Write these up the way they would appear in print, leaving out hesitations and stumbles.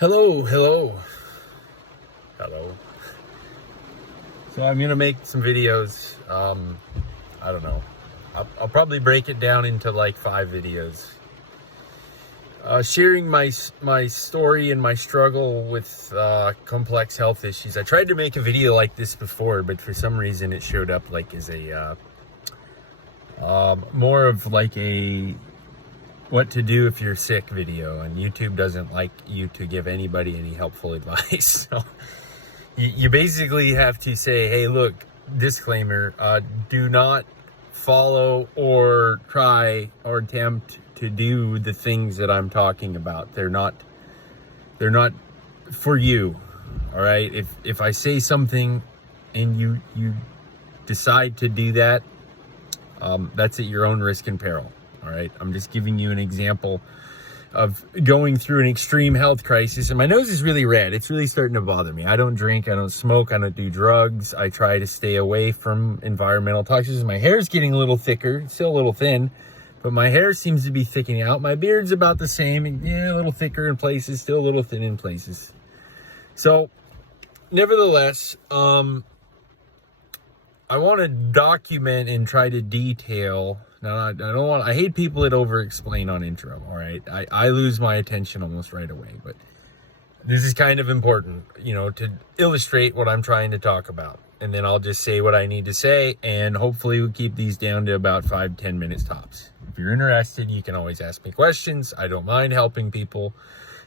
Hello, hello, hello. So I'm gonna make some videos. I don't know. I'll probably break it down into like 5 videos. Sharing my story and my struggle with complex health issues. I tried to make a video like this before, but for some reason it showed up like as a more of like a what to do if you're sick video, and YouTube doesn't like you to give anybody any helpful advice. So you basically have to say, hey, look, disclaimer, do not follow or try or attempt to do the things that I'm talking about. They're not for you. All right. If I say something and you decide to do that, that's at your own risk and peril. All right. I'm just giving you an example of going through an extreme health crisis, and my nose is really red. It's really starting to bother me. I don't drink, I don't smoke, I don't do drugs. I try to stay away from environmental toxins. My hair's getting a little thicker. It's still a little thin, but my hair seems to be thickening out. My beard's about the same. Yeah, a little thicker in places, still a little thin in places. So, nevertheless, I want to document and try to detail. Now, I hate people that over explain on intro. All right. I lose my attention almost right away, but this is kind of important, to illustrate what I'm trying to talk about. And then I'll just say what I need to say, and hopefully we'll keep these down to about 5-10 minutes tops. If you're interested, you can always ask me questions. I don't mind helping people.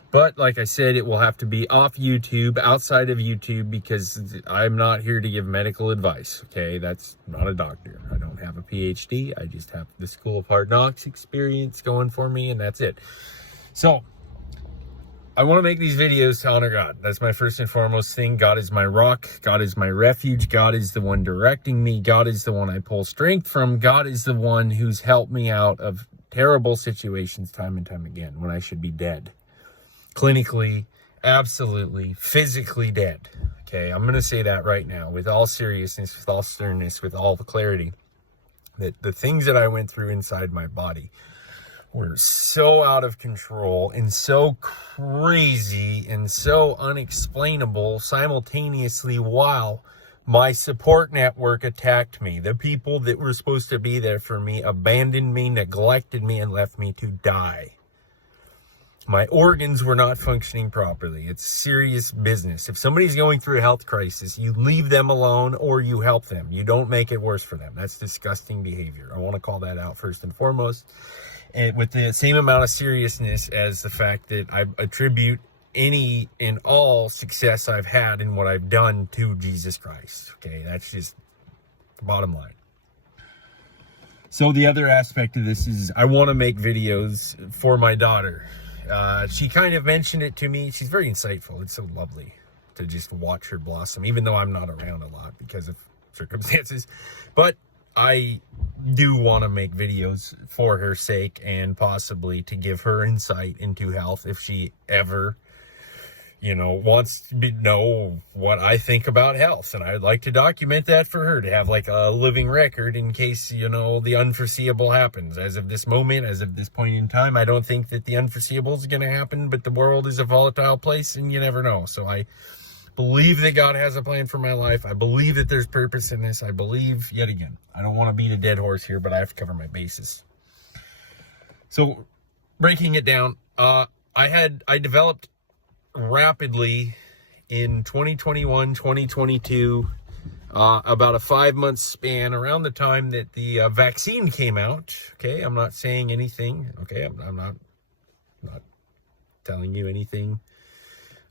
But like I said, it will have to be off YouTube, outside of YouTube, because I'm not here to give medical advice, okay? That's not a doctor. I don't have a PhD. I just have the School of Hard Knocks experience going for me, and that's it. So, I want to make these videos to honor God. That's my first and foremost thing. God is my rock. God is my refuge. God is the one directing me. God is the one I pull strength from. God is the one who's helped me out of terrible situations time and time again when I should be dead. Clinically, absolutely, physically dead. Okay, I'm going to say that right now with all seriousness, with all sternness, with all the clarity, that the things that I went through inside my body were so out of control and so crazy and so unexplainable simultaneously while my support network attacked me. The people that were supposed to be there for me abandoned me, neglected me, and left me to die. My organs were not functioning properly. It's serious business. If somebody's going through a health crisis, you leave them alone or you help them. You don't make it worse for them. That's disgusting behavior. I want to call that out first and foremost. And with the same amount of seriousness as the fact that I attribute any and all success I've had in what I've done to Jesus Christ. Okay, that's just the bottom line. So the other aspect of this is I want to make videos for my daughter. She kind of mentioned it to me. She's very insightful. It's so lovely to just watch her blossom, even though I'm not around a lot because of circumstances. But I do want to make videos for her sake and possibly to give her insight into health if she ever, wants to know what I think about health. And I'd like to document that for her, to have like a living record in case, the unforeseeable happens. As of this moment, as of this point in time, I don't think that the unforeseeable is going to happen, but the world is a volatile place and you never know. So I believe that God has a plan for my life. I believe that there's purpose in this. I believe, yet again, I don't want to beat a dead horse here, but I have to cover my bases. So breaking it down, I developed rapidly in 2021, 2022, about a 5-month span around the time that the vaccine came out. Okay, I'm not saying anything. Okay, I'm not telling you anything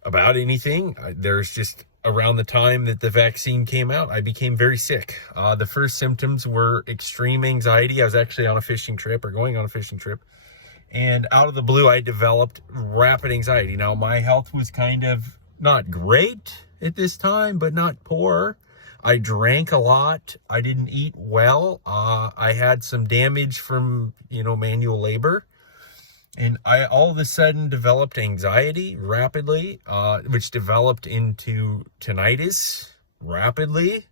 about anything. There's just around the time that the vaccine came out, I became very sick. The first symptoms were extreme anxiety. I was actually on a fishing trip or going on a fishing trip. And out of the blue, I developed rapid anxiety. Now, my health was kind of not great at this time, but not poor. I drank a lot. I didn't eat well. I had some damage from, manual labor. And I all of a sudden developed anxiety rapidly, which developed into tinnitus rapidly,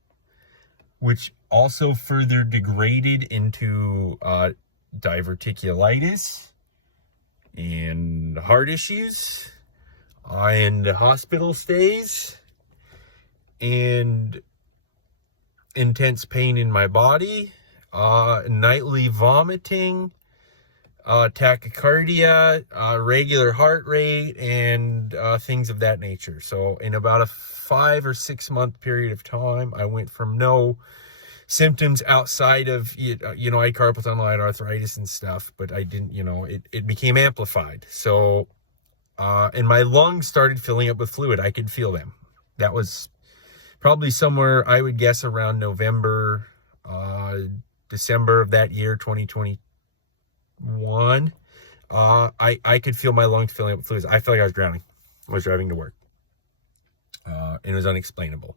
which also further degraded into diverticulitis and heart issues. and hospital stays, and intense pain in my body, nightly vomiting, tachycardia, regular heart rate, and things of that nature. So in about a 5 or 6 month period of time, I went from no symptoms outside of, I had carpal tunnel arthritis and stuff, but I didn't, it became amplified. So, and my lungs started filling up with fluid. I could feel them. That was probably somewhere, I would guess, around November, December of that year, 2021. I could feel my lungs filling up with fluids. I felt like I was drowning. I was driving to work. And it was unexplainable.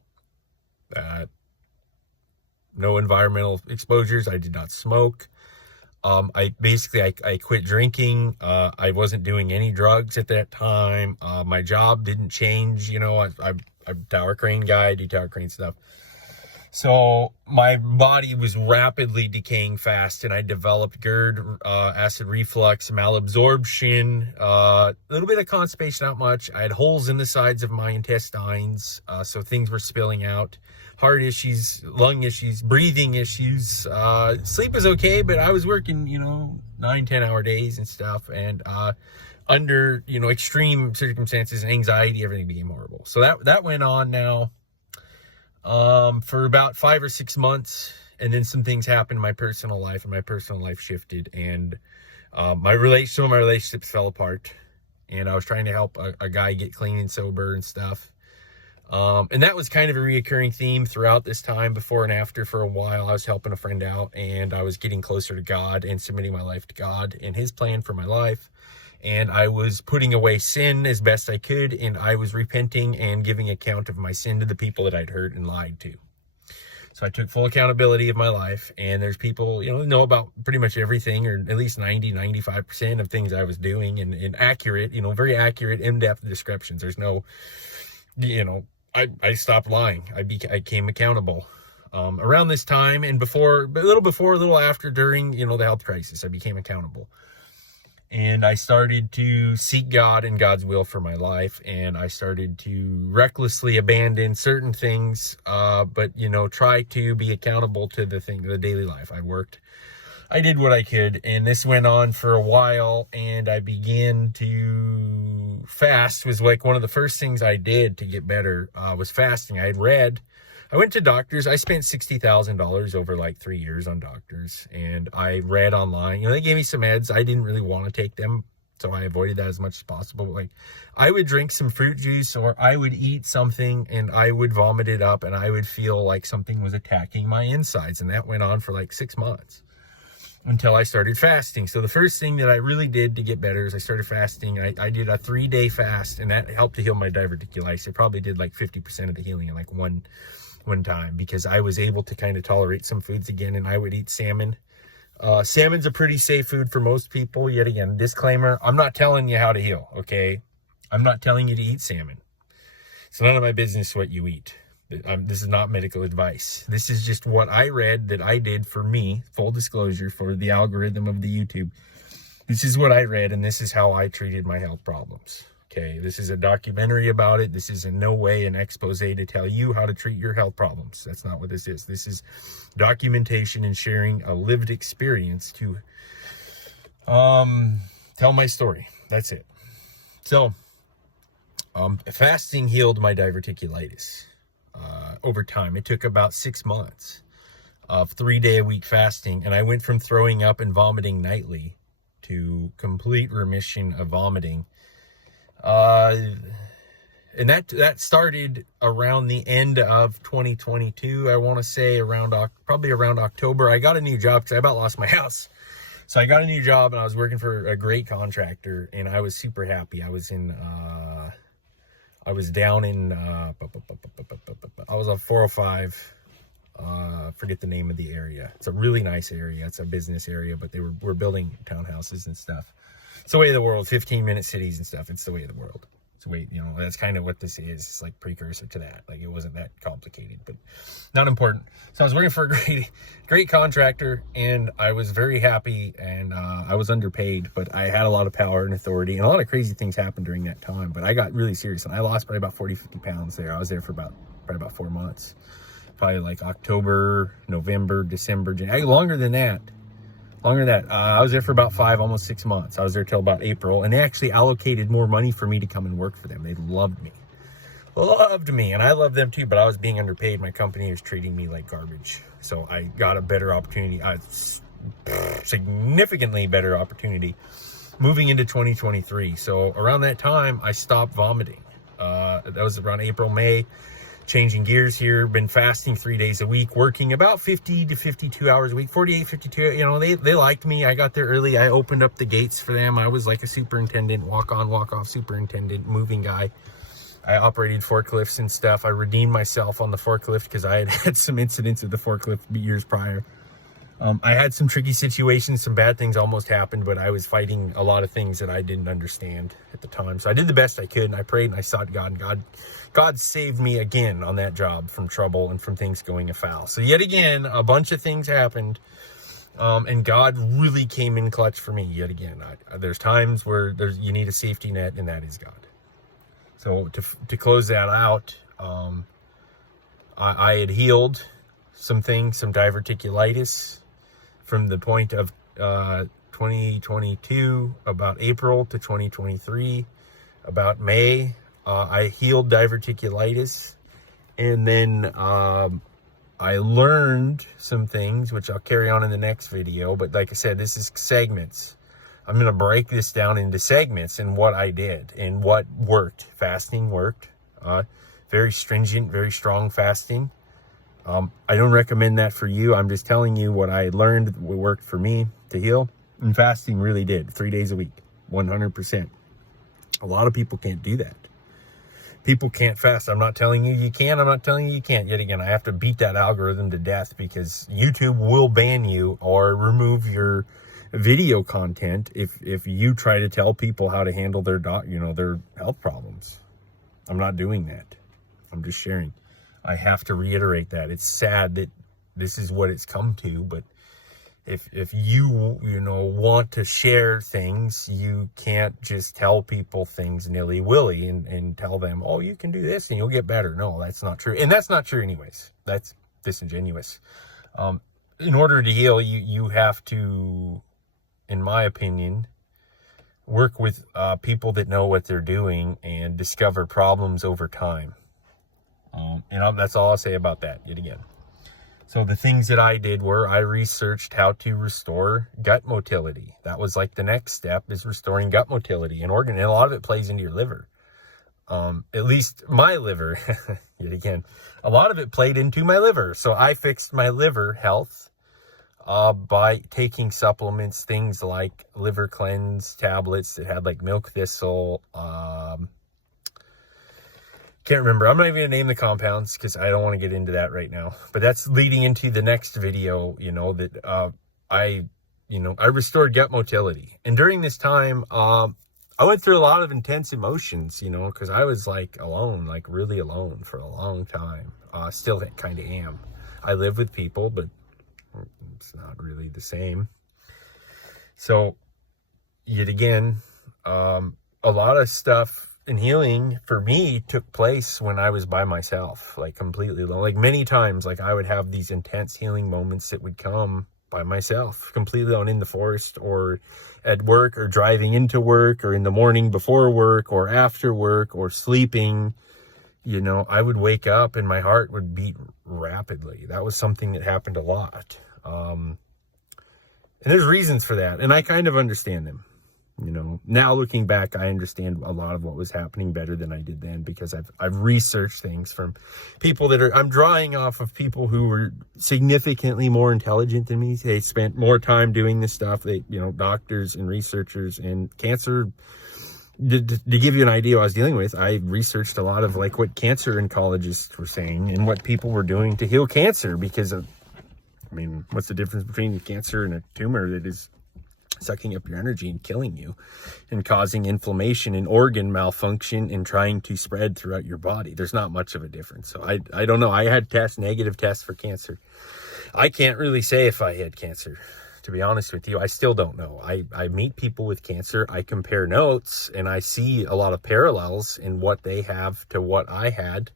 No environmental exposures. I did not smoke. I quit drinking. I wasn't doing any drugs at that time. My job didn't change. I'm a tower crane guy. I do tower crane stuff. So my body was rapidly decaying fast, and I developed GERD, acid reflux, malabsorption, a little bit of constipation, not much. I had holes in the sides of my intestines, so things were spilling out. Heart issues, lung issues, breathing issues. Sleep was okay, but I was working, 9-10 hour days and stuff, and under extreme circumstances and anxiety, everything became horrible. So that went on now for about 5 or 6 months, and then some things happened in my personal life, and my personal life shifted, and some of my relationships fell apart, and I was trying to help a guy get clean and sober and stuff. And that was kind of a reoccurring theme throughout this time, before and after. For a while, I was helping a friend out, and I was getting closer to God and submitting my life to God and his plan for my life. And I was putting away sin as best I could, and I was repenting and giving account of my sin to the people that I'd hurt and lied to. So I took full accountability of my life, and there's people, who know about pretty much everything, or at least 95% of things I was doing, and accurate, very accurate, in-depth descriptions. There's no, I stopped lying. I became accountable. Around this time, and a little after, during, the health crisis, I became accountable. And I started to seek God and God's will for my life. And I started to recklessly abandon certain things, but, try to be accountable to the daily life. I did what I could, and this went on for a while, and I began to fast. Was like one of the first things I did to get better, was fasting. I went to doctors. I spent $60,000 over like 3 years on doctors, and I read online. They gave me some meds. I didn't really want to take them, so I avoided that as much as possible. But I would drink some fruit juice, or I would eat something, and I would vomit it up, and I would feel like something was attacking my insides, and that went on for like 6 months until I started fasting. So the first thing that I really did to get better is I started fasting. I did a 3-day fast, and that helped to heal my diverticulitis. It probably did like 50% of the healing in like one time, because I was able to kind of tolerate some foods again, and I would eat salmon. Salmon's a pretty safe food for most people. Yet again, disclaimer, I'm not telling you how to heal, okay? I'm not telling you to eat salmon. It's none of my business what you eat. This is not medical advice. This is just what I read that I did for me, full disclosure, for the algorithm of the YouTube. This is what I read, and this is how I treated my health problems. Okay, this is a documentary about it. This is in no way an expose to tell you how to treat your health problems. That's not what this is. This is documentation and sharing a lived experience to tell my story. That's it. So, fasting healed my diverticulitis over time. It took about 6 months of 3-day-a-week fasting, and I went from throwing up and vomiting nightly to complete remission of vomiting. And that started around the end of 2022. I want to say probably around October. I got a new job because I about lost my house. So I got a new job, and I was working for a great contractor, and I was super happy. I was down in, I was on 405. Forget the name of the area. It's a really nice area. It's a business area, but we're building townhouses and stuff. It's the way of the world. 15-minute cities and stuff. It's the way of the world. So wait, you know, that's kind of what this is. It's like precursor to that. Like, it wasn't that complicated, but not important. So I was working for a great contractor, and I was very happy, and I was underpaid, but I had a lot of power and authority, and a lot of crazy things happened during that time. But I got really serious, and I lost probably about 40, 50 pounds there. I was there for probably about 4 months, probably like October, November, December, January, longer than that. I was there for about 5, almost 6 months. I was there till about April, and they actually allocated more money for me to come and work for them. They loved me, and I loved them too, but I was being underpaid. My company was treating me like garbage. So I got a better opportunity, a significantly better opportunity moving into 2023. So around that time, I stopped vomiting. That was around April, May. Changing gears here, been fasting 3 days a week, working about 50 to 52 hours a week, 48, 52, you know, they liked me. I got there early. I opened up the gates for them. I was like a superintendent, walk on, walk off superintendent, moving guy. I operated forklifts and stuff. I redeemed myself on the forklift because I had some incidents with the forklift years prior. I had some tricky situations, some bad things almost happened, but I was fighting a lot of things that I didn't understand at the time. So I did the best I could, and I prayed and I sought God, and God saved me again on that job from trouble and from things going afoul. So yet again, a bunch of things happened, and God really came in clutch for me yet again. There's times where you need a safety net, and that is God. So to close that out, I had healed some things, some diverticulitis, from the point of 2022, about April to 2023, about May, I healed diverticulitis. And then I learned some things, which I'll carry on in the next video. But like I said, this is segments. I'm going to break this down into segments and what I did and what worked. Fasting worked. Very stringent, very strong fasting. I don't recommend that for you. I'm just telling you what I learned worked for me to heal. And fasting really did. 3 days a week, 100%. A lot of people can't do that. People can't fast. I'm not telling you you can. I'm not telling you you can't. Yet again, I have to beat that algorithm to death because YouTube will ban you or remove your video content if you try to tell people how to handle their their health problems. I'm not doing that. I'm just sharing. I have to reiterate that. It's sad that this is what it's come to, but if you want to share things, you can't just tell people things nilly-willy and tell them, oh, you can do this and you'll get better. No, that's not true. And that's not true anyways. That's disingenuous. In order to heal, you have to, in my opinion, work with people that know what they're doing and discover problems over time. And that's all I'll say about that yet again. So the things that I did were I researched how to restore gut motility. That was like the next step, is restoring gut motility and organ. And a lot of it plays into your liver. At least my liver, yet again, a lot of it played into my liver. So I fixed my liver health by taking supplements, things like liver cleanse tablets that had like milk thistle, can't remember. I'm not even going to name the compounds because I don't want to get into that right now. But that's leading into the next video, that I restored gut motility. And during this time, I went through a lot of intense emotions, because I was like alone, like really alone for a long time. Still kind of am. I live with people, but it's not really the same. So, yet again, a lot of stuff and healing for me took place when I was by myself, like completely alone. Like many times, like I would have these intense healing moments that would come by myself, completely alone in the forest or at work or driving into work or in the morning before work or after work or sleeping. I would wake up and my heart would beat rapidly. That was something that happened a lot. And there's reasons for that. And I kind of understand them. Now looking back, I understand a lot of what was happening better than I did then, because I've researched things from people I'm drawing off of people who were significantly more intelligent than me. They spent more time doing this stuff. They, doctors and researchers and cancer. To give you an idea what I was dealing with, I researched a lot of like what cancer oncologists were saying and what people were doing to heal cancer, because what's the difference between cancer and a tumor that is sucking up your energy and killing you and causing inflammation and organ malfunction and trying to spread throughout your body. There's not much of a difference. So I don't know. I had negative tests for cancer. I can't really say if I had cancer, to be honest with you. I still don't know. I meet people with cancer. I compare notes and I see a lot of parallels in what they have to what I had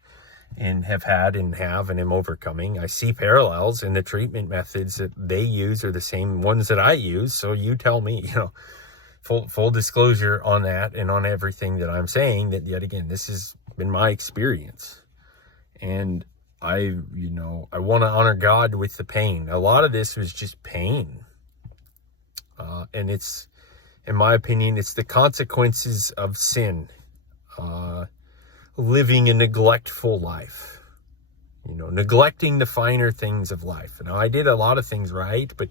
and have had and am overcoming. I see parallels in the treatment methods that they use are the same ones that I use. So you tell me, full disclosure on that and on everything that I'm saying, that yet again, this has been my experience. And I want to honor God with the pain. A lot of this was just pain. And it's, in my opinion, it's the consequences of sin. Living a neglectful life, neglecting the finer things of life. Now, I did a lot of things right, but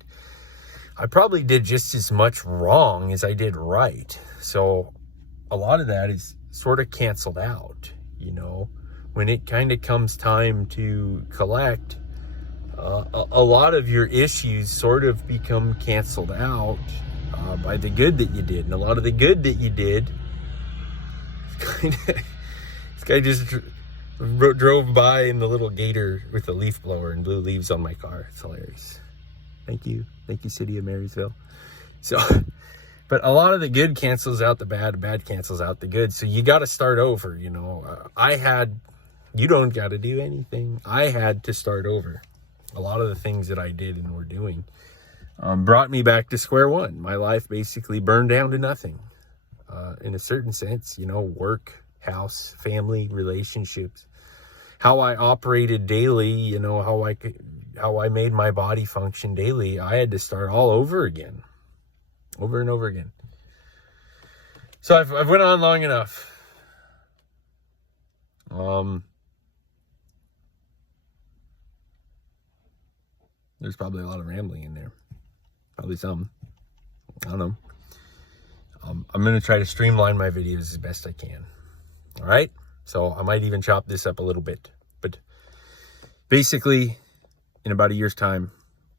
I probably did just as much wrong as I did right. So a lot of that is sort of canceled out, when it kind of comes time to collect, a lot of your issues sort of become canceled out by the good that you did. And a lot of the good that you did kind of... This guy just drove by in the little gator with a leaf blower and blew leaves on my car. It's hilarious. Thank you, City of Marysville. So, but a lot of the good cancels out the bad cancels out the good. So you got to start over, you don't got to do anything. I had to start over. A lot of the things that I did and were doing brought me back to square one. My life basically burned down to nothing. In a certain sense, work, house, family, relationships, how I operated daily, how I made my body function daily. I had to start all over again, over and over again. So I've went on long enough. There's probably a lot of rambling in there, probably some, I don't know. I'm going to try to streamline my videos as best I can. All right. So I might even chop this up a little bit, but basically in about a year's time,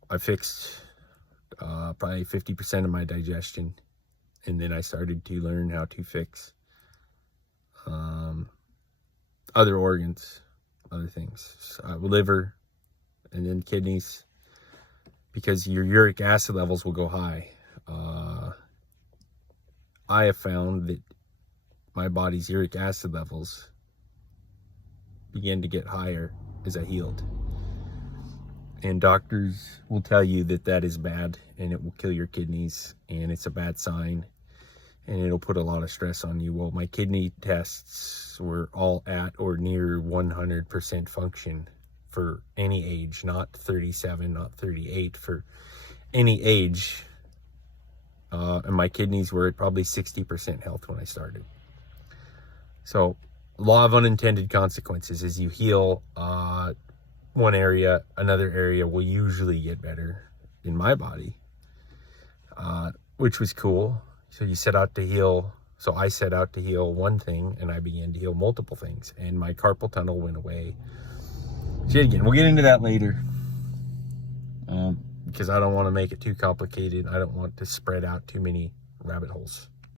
I fixed probably 50% of my digestion. And then I started to learn how to fix other organs, other things, liver, and then kidneys, because your uric acid levels will go high. I have found that my body's uric acid levels began to get higher as I healed. And doctors will tell you that that is bad and it will kill your kidneys and it's a bad sign and it'll put a lot of stress on you. Well, my kidney tests were all at or near 100% function for any age, not 37, not 38, for any age. And my kidneys were at probably 60% health when I started. So, law of unintended consequences. As you heal one area, another area will usually get better in my body, which was cool. So you set out to heal. So I set out to heal one thing, and I began to heal multiple things. And my carpal tunnel went away. Shit again. We'll get into that later, because I don't want to make it too complicated. I don't want to spread out too many rabbit holes.